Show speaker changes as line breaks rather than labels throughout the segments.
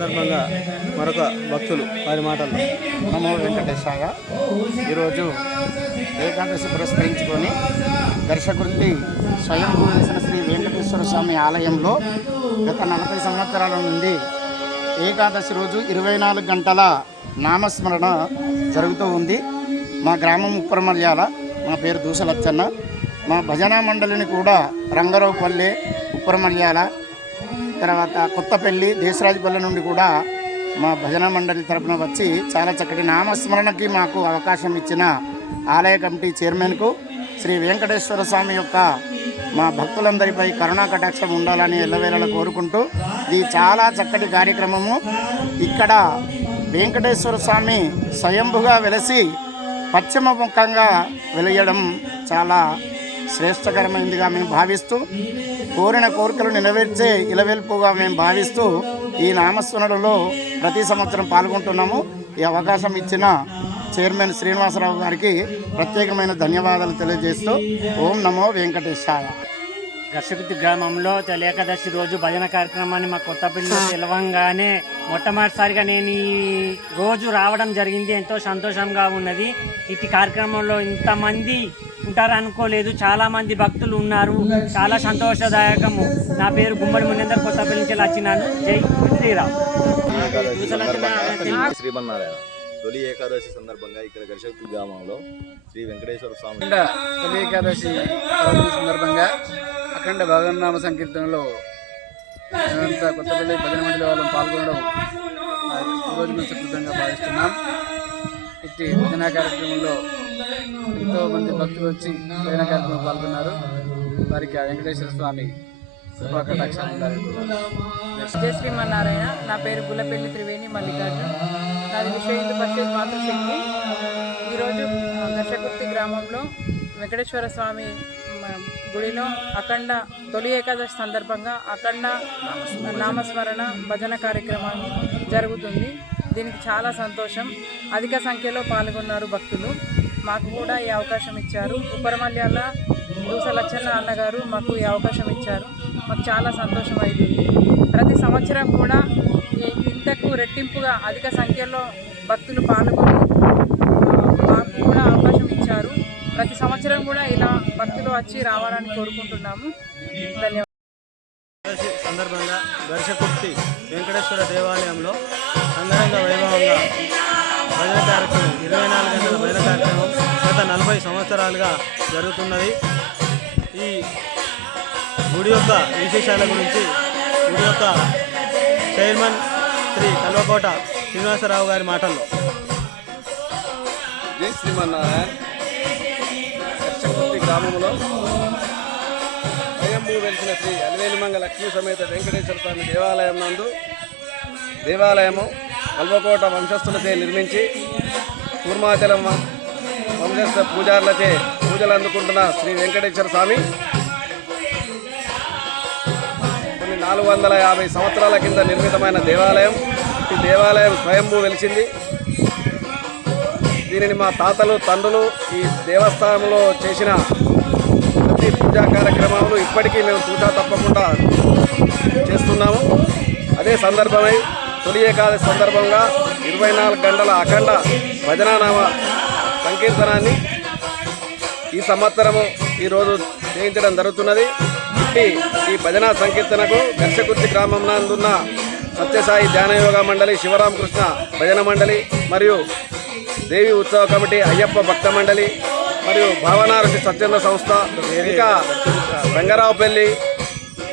సందర్భంగా మరొక భక్తులు వారి మాటలు
నమో వెంకటేశాయ. ఈరోజు ఏకాదశి పురస్కరించుకొని దర్శకుర్తి స్వయం వేసిన శ్రీ వెంకటేశ్వర స్వామి ఆలయంలో గత నలభై సంవత్సరాల నుండి ఏకాదశి రోజు ఇరవై నాలుగు గంటల నామస్మరణ జరుగుతూ ఉంది. మా గ్రామం ఉప్పరమల్యాల మా పేరు దూసలచ్చన్న మా భజనా మండలిని కూడా రంగరావుపల్లె ఉప్పరమల్యాల తర్వాత కొత్తపల్లి దేశరాజుపల్లె నుండి కూడా మా భజన మండలి తరపున వచ్చి చాలా చక్కటి నామస్మరణకి మాకు అవకాశం ఇచ్చిన ఆలయ కమిటీ చైర్మన్కు శ్రీ వెంకటేశ్వర స్వామి యొక్క మా భక్తులందరిపై కరుణా కటాక్షం ఉండాలని ఎల్లవేళలా కోరుకుంటూ ఇది చాలా చక్కటి కార్యక్రమము. ఇక్కడ వెంకటేశ్వర స్వామి స్వయంభుగా వెలసి పశ్చిమ ముఖంగా వెలియడం చాలా శ్రేష్టకరమైందిగా మేము భావిస్తూ కోరిన కోరికలు నెరవేర్చే ఇలవెల్పుగా మేము భావిస్తూ ఈ నామస్మరణలో ప్రతి సంవత్సరం పాల్గొంటున్నాము. ఈ అవకాశం ఇచ్చిన చైర్మన్ శ్రీనివాసరావు గారికి ప్రత్యేకమైన ధన్యవాదాలు తెలియజేస్తూ ఓం నమో వెంకటేశాయ.
దర్శకుతి గ్రామంలో తొలి ఏకాదశి రోజు భజన కార్యక్రమాన్ని మా కొత్తపల్లి తెలవంగానే మొట్టమొదటిసారిగా నేను ఈ రోజు రావడం జరిగింది. ఎంతో సంతోషంగా ఉన్నది. ఇటు కార్యక్రమంలో ఇంతమంది ఉంటారు అనుకోలేదు చాలా మంది భక్తులు ఉన్నారు. చాలా సంతోషదాయకము నా పేరు గుమ్మడి మునేందర్ కొత్తపల్లి నుంచి వచ్చినాను. జై శ్రీరామ్.
శ్రీమన్నారాయణ. తొలి ఏకాదశి సందర్భంగా ఇక్కడ గరిశక్తి గ్రామంలో శ్రీ వెంకటేశ్వర స్వామి.
తొలి ఏకాదశి సందర్భంగా అఖండ భగవన్నామ సంకీర్తనలో మేమంతా కొత్తపల్లి భజన మండలి వాళ్ళు పాల్గొనడం రోజు నుంచి కృతంగా భావిస్తున్నాం. ఇట్టి భజన కార్యక్రమంలో ఎంతో మంది భక్తులు వచ్చి భజన కార్యక్రమంలో పాల్గొన్నారు. వారికి ఆ వెంకటేశ్వర స్వామి
జయ శ్రీమన్నారాయణ. నా పేరు గుల్లపల్లి త్రివేణి మల్లికార్జున్. నాది విశ్వ హిందూ పరిషత్ మాతృశక్తి. ఈరోజు దర్శకుర్తి గ్రామంలో వెంకటేశ్వర స్వామి గుడిలో అఖండ తొలి ఏకాదశి సందర్భంగా అఖండ నామస్మరణ భజన కార్యక్రమం జరుగుతుంది. దీనికి చాలా సంతోషం. అధిక సంఖ్యలో పాల్గొన్నారు భక్తులు. మాకు కూడా ఈ అవకాశం ఇచ్చారు. ఉపరమల్యాల దూస లచ్చన్న అన్నగారు మాకు ఈ అవకాశం ఇచ్చారు. మాకు చాలా సంతోషం అయింది ప్రతి సంవత్సరం కూడా ఈ- ఇంతకు రెట్టింపుగా అధిక సంఖ్యలో భక్తులు పాల్గొని మాకు కూడా అవకాశం ఇచ్చారు. ప్రతి సంవత్సరం కూడా ఇలా భక్తులు వచ్చి రావాలని కోరుకుంటున్నాము. ధన్యవాదాలు.
సందర్భంగా వెంకటేశ్వర దేవాలయంలో అంగరంగ వైభవంగా భజన కార్యక్రమం ఇరవై నాలుగు గంటల భజన కార్యక్రమం గత నలభై సంవత్సరాలుగా జరుగుతున్నది. ఈ గుడి యొక్క విశేషాల గురించి గుడి యొక్క చైర్మన్ శ్రీ కల్వకోట శ్రీనివాసరావు గారి మాటల్లో.
జై శ్రీమన్నారాయణ. గ్రామంలో స్వయంభూ వెలిసిన శ్రీ అలివేలిమంగ లక్ష్మీ సమేత వెంకటేశ్వర స్వామి దేవాలయం నందు దేవాలయము కల్వకోట వంశస్థులచే నిర్మించి కూర్మాచలం వంశస్థ పూజారులచే పూజలు అందుకుంటున్న శ్రీ వెంకటేశ్వర స్వామి. కొన్ని నాలుగు వందల యాభై సంవత్సరాల కింద నిర్మితమైన దేవాలయం. ఈ దేవాలయం స్వయంభూ వెలిసింది. దీనిని మా తాతలు తండ్రులు ఈ దేవస్థానంలో చేసిన కార్యక్రమాలను ఇప్పటికీ మేము చూసా తప్పకుండా చేస్తున్నాము. అదే సందర్భమై తొలి ఏకాదశి సందర్భంగా ఇరవై నాలుగు గంటల అఖండ భజనానామ సంకీర్తనాన్ని ఈ సంవత్సరము ఈరోజు చేయించడం జరుగుతున్నది. ఇట్టి ఈ భజన సంకీర్తనకు దర్శకుర్తి గ్రామం నందున్న సత్యసాయి ధ్యానయోగ మండలి శివరామకృష్ణ భజన మండలి మరియు దేవి ఉత్సవ కమిటీ అయ్యప్ప భక్త మండలి మరియు భావనారసి స్వచ్ఛంద సంస్థ ఇంకా రంగారావుపల్లి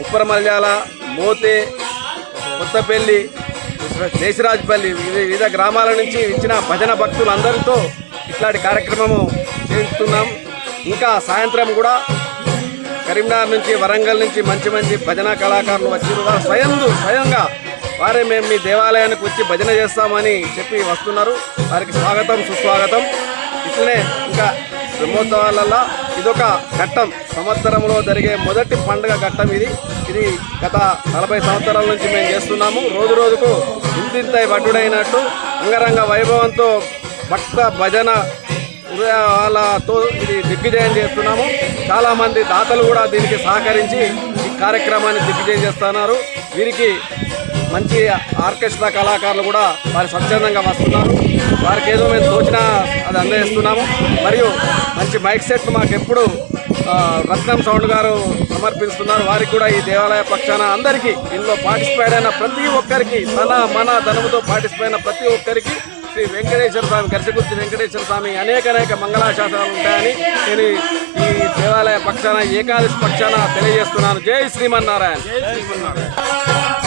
ఉప్పరమల్యాల మోతే కొత్తపల్లి దేశరాజపల్లి వివిధ గ్రామాల నుంచి ఇచ్చిన భజన భక్తులందరితో ఇట్లాంటి కార్యక్రమము చేస్తున్నాం. ఇంకా సాయంత్రం కూడా కరీంనగర్ నుంచి వరంగల్ నుంచి మంచి మంచి భజన కళాకారులు వచ్చారు. వారు స్వయం స్వయంగా వారే మేము మీ దేవాలయానికి వచ్చి భజన చేస్తామని చెప్పి వస్తున్నారు. వారికి స్వాగతం సుస్వాగతం. ఇట్లనే ఇంకా బ్రహ్మోత్సవాలలో ఇదొక ఘట్టం. సంవత్సరంలో జరిగే మొదటి పండుగ ఘట్టం ఇది. ఇది గత నలభై సంవత్సరాల నుంచి మేము చేస్తున్నాము. రోజు రోజుకు ఇంతింతై వడ్డుడైనట్టు అంగరంగ వైభవంతో భక్త భజన వాళ్ళతో ఇది దిగ్విజయం చేస్తున్నాము. చాలా మంది దాతలు కూడా దీనికి సహకరించి ఈ కార్యక్రమాన్ని దిగ్విజయం చేస్తున్నారు. వీరికి మంచి ఆర్కెస్ట్రా కళాకారులు కూడా వారి స్వచ్ఛందంగా వస్తున్నారు. వారికి ఏదో మేము తోచినా అది అందజేస్తున్నాము. మరియు మంచి మైక్ సెట్ మాకు ఎప్పుడు రత్నం సౌండ్ గారు సమర్పిస్తున్నారు. వారికి కూడా ఈ దేవాలయ పక్షాన అందరికీ ఇందులో పార్టిసిపేట్ అయిన ప్రతి ఒక్కరికి తన మన ధనముతో పార్టిసిపేట్ అయిన ప్రతి ఒక్కరికి శ్రీ వెంకటేశ్వర స్వామి గరిసగుర్తి వెంకటేశ్వర స్వామి అనేక అనేక మంగళాశాసనాలు ఉంటాయని నేను ఈ దేవాలయ పక్షాన ఏకాదశి పక్షాన తెలియజేస్తున్నాను. జై శ్రీమన్నారాయణ. జై శ్రీమన్నారాయణ.